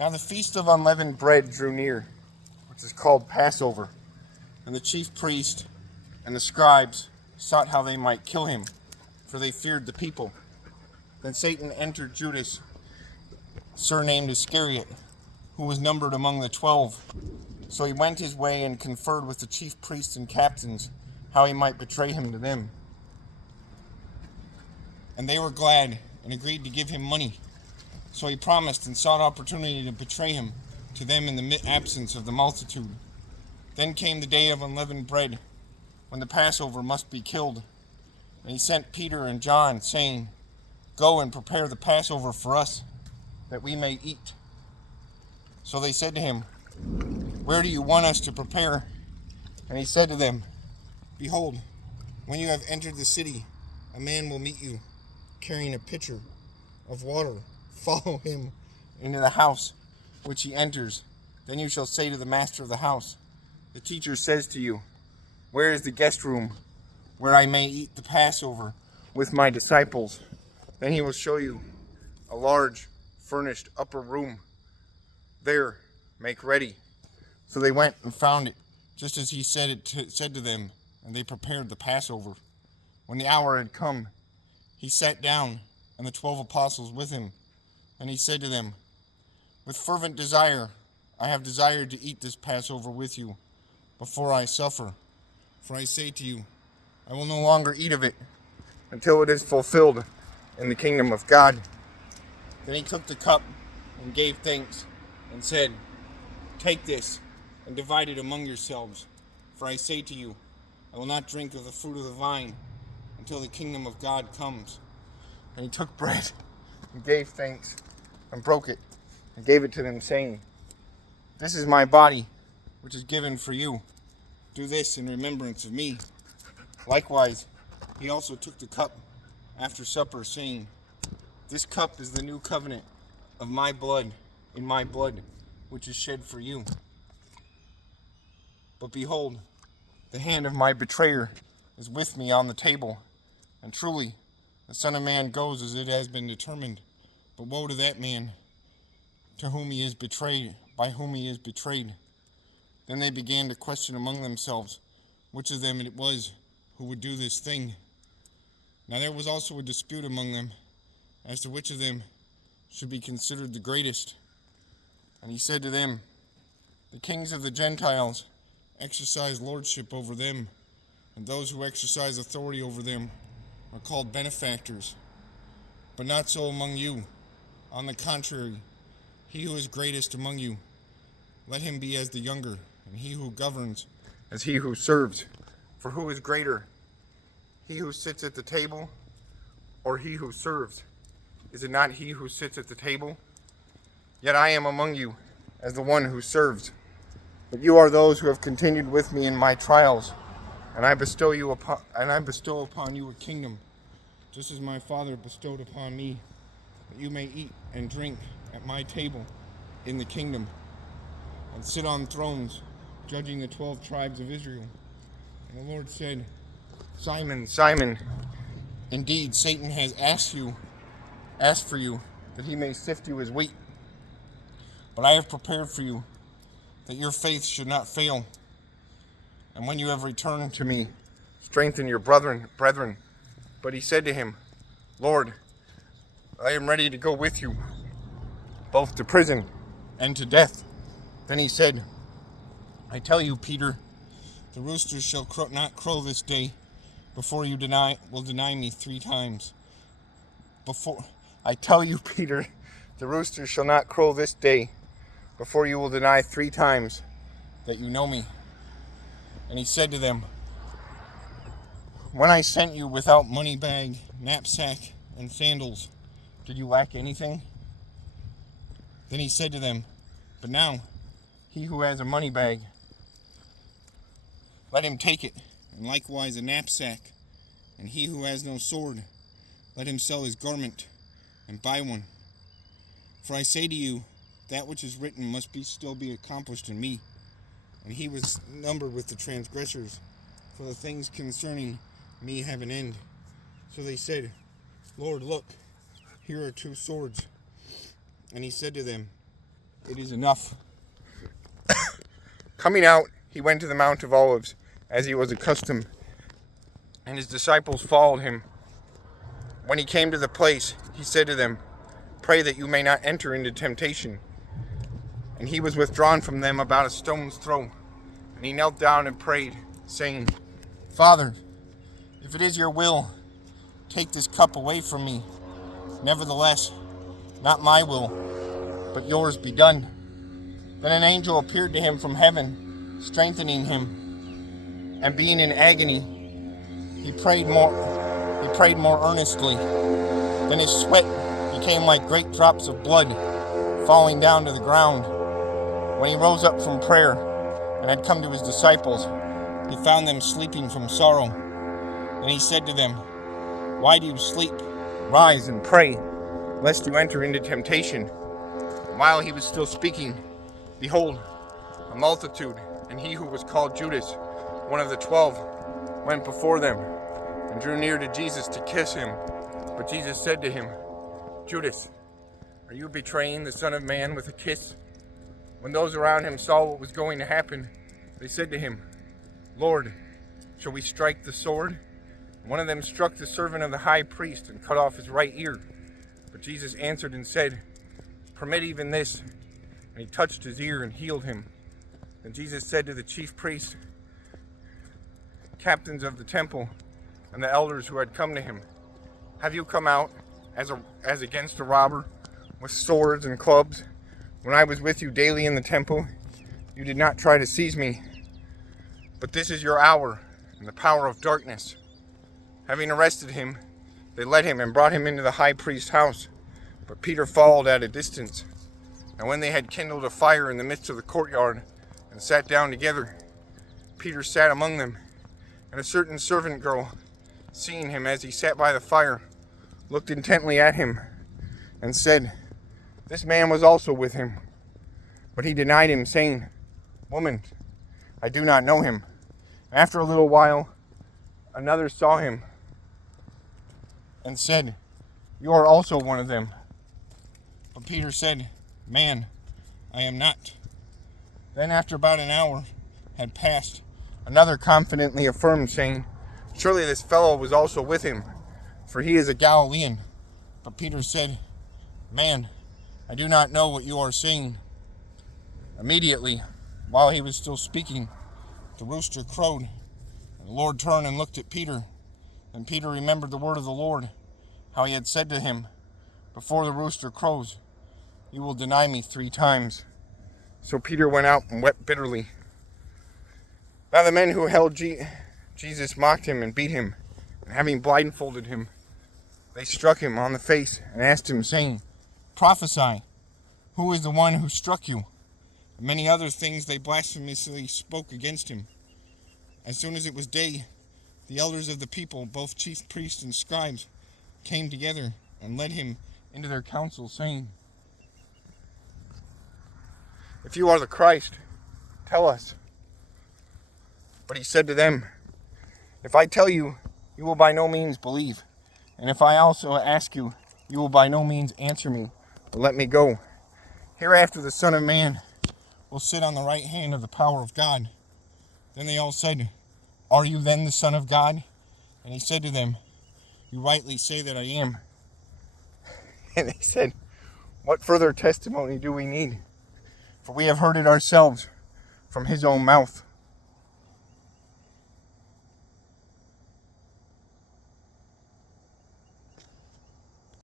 Now the feast of unleavened bread drew near, which is called Passover, and the chief priest and the scribes sought how they might kill him, for they feared the people. Then Satan entered Judas, surnamed Iscariot, who was numbered among the 12. So he went his way and conferred with the chief priests and captains how he might betray him to them. And they were glad and agreed to give him money. So he promised and sought opportunity to betray him to them in the absence of the multitude. Then came the day of unleavened bread, when the Passover must be killed. And he sent Peter and John, saying, "Go and prepare the Passover for us, that we may eat." So they said to him, "Where do you want us to prepare?" And he said to them, "Behold, when you have entered the city, a man will meet you, carrying a pitcher of water. Follow him into the house which he enters. Then you shall say to the master of the house, 'The teacher says to you, where is the guest room where I may eat the Passover with my disciples?' Then he will show you a large furnished upper room. There, make ready." So they went and found it, just as he said to them, and they prepared the Passover. When the hour had come, he sat down, and the 12 apostles with him. And he said to them, "With fervent desire I have desired to eat this Passover with you before I suffer. For I say to you, I will no longer eat of it until it is fulfilled in the kingdom of God." Then he took the cup and gave thanks and said, "Take this and divide it among yourselves. For I say to you, I will not drink of the fruit of the vine until the kingdom of God comes." And he took bread and gave thanks and broke it and gave it to them, saying, "This is my body, which is given for you. Do this in remembrance of me." Likewise, he also took the cup after supper, saying, "This cup is the new covenant of my blood, in my blood, which is shed for you. But behold, the hand of my betrayer is with me on the table. And truly, the Son of Man goes as it has been determined. But woe to that man to whom he is betrayed, by whom he is betrayed." Then they began to question among themselves which of them it was who would do this thing. Now there was also a dispute among them as to which of them should be considered the greatest. And he said to them, "The kings of the Gentiles exercise lordship over them, and those who exercise authority over them are called benefactors. But not so among you. On the contrary, he who is greatest among you, let him be as the younger, and he who governs as he who serves. For who is greater, he who sits at the table, or he who serves? Is it not he who sits at the table? Yet I am among you as the one who serves. But you are those who have continued with me in my trials, and I bestow upon you a kingdom, just as my Father bestowed upon me, that you may eat and drink at my table in the kingdom, and sit on thrones, judging the 12 tribes of Israel." And the Lord said, "Simon, Simon, indeed Satan has asked for you, that he may sift you as wheat. But I have prepared for you that your faith should not fail. And when you have returned to me, strengthen your brethren. But he said to him, "Lord, I am ready to go with you, both to prison and to death." Then he said, "I tell you, Peter, the roosters shall not crow this day before you will deny me 3 times. I tell you, Peter, the roosters shall not crow this day before you will deny 3 times that you know me." And he said to them, "When I sent you without money bag, knapsack, and sandals, did you lack anything?" Then he said to them, "But now, he who has a money bag, let him take it, and likewise a knapsack. And he who has no sword, let him sell his garment and buy one. For I say to you, that which is written must still be accomplished in me." And he was numbered with the transgressors, for the things concerning me have an end. So they said, "Lord, look, here are 2 swords. And he said to them, it is enough. Coming out, he went to the Mount of Olives, as he was accustomed, and his disciples followed him. When he came to the place, he said to them, "Pray that you may not enter into temptation." And he was withdrawn from them about a stone's throw. And he knelt down and prayed, saying, "Father, if it is your will, take this cup away from me. Nevertheless, not my will, but yours be done." Then an angel appeared to him from heaven, strengthening him. And being in agony, he prayed more earnestly. Then his sweat became like great drops of blood falling down to the ground. When he rose up from prayer and had come to his disciples, he found them sleeping from sorrow. And he said to them, "Why do you sleep? Rise and pray, lest you enter into temptation." While he was still speaking, behold, a multitude, and he who was called Judas, one of the 12, went before them and drew near to Jesus to kiss him. But Jesus said to him, "Judas, are you betraying the Son of Man with a kiss?" When those around him saw what was going to happen, they said to him, "Lord, shall we strike the sword?" And one of them struck the servant of the high priest and cut off his right ear. But Jesus answered and said, "Permit even this." And he touched his ear and healed him. And Jesus said to the chief priests, captains of the temple, and the elders who had come to him, "Have you come out as against a robber with swords and clubs? When I was with you daily in the temple, you did not try to seize me. But this is your hour and the power of darkness." Having arrested him, they led him and brought him into the high priest's house. But Peter followed at a distance. And when they had kindled a fire in the midst of the courtyard and sat down together, Peter sat among them. And a certain servant girl, seeing him as he sat by the fire, looked intently at him and said, "This man was also with him." But he denied him, saying, "Woman, I do not know him." After a little while, another saw him and said, "You are also one of them." But Peter said, "Man, I am not." Then after about an hour had passed, another confidently affirmed, saying, "Surely this fellow was also with him, for he is a Galilean." But Peter said, "Man, I do not know what you are saying." Immediately, while he was still speaking, the rooster crowed. And the Lord turned and looked at Peter. And Peter remembered the word of the Lord, how he had said to him, "Before the rooster crows, you will deny me 3 times." So Peter went out and wept bitterly. Now the men who held Jesus mocked him and beat him, and having blindfolded him, they struck him on the face and asked him, saying, "Prophesy, who is the one who struck you?" And many other things they blasphemously spoke against him. As soon as it was day, the elders of the people, both chief priests and scribes, came together and led him into their council, saying, "If you are the Christ, tell us." But he said to them, "If I tell you, you will by no means believe. And if I also ask you, you will by no means answer me, but let me go. Hereafter the Son of Man will sit on the right hand of the power of God." Then they all said, "Are you then the Son of God?" And he said to them, "You rightly say that I am." And they said, "What further testimony do we need? For we have heard it ourselves from his own mouth."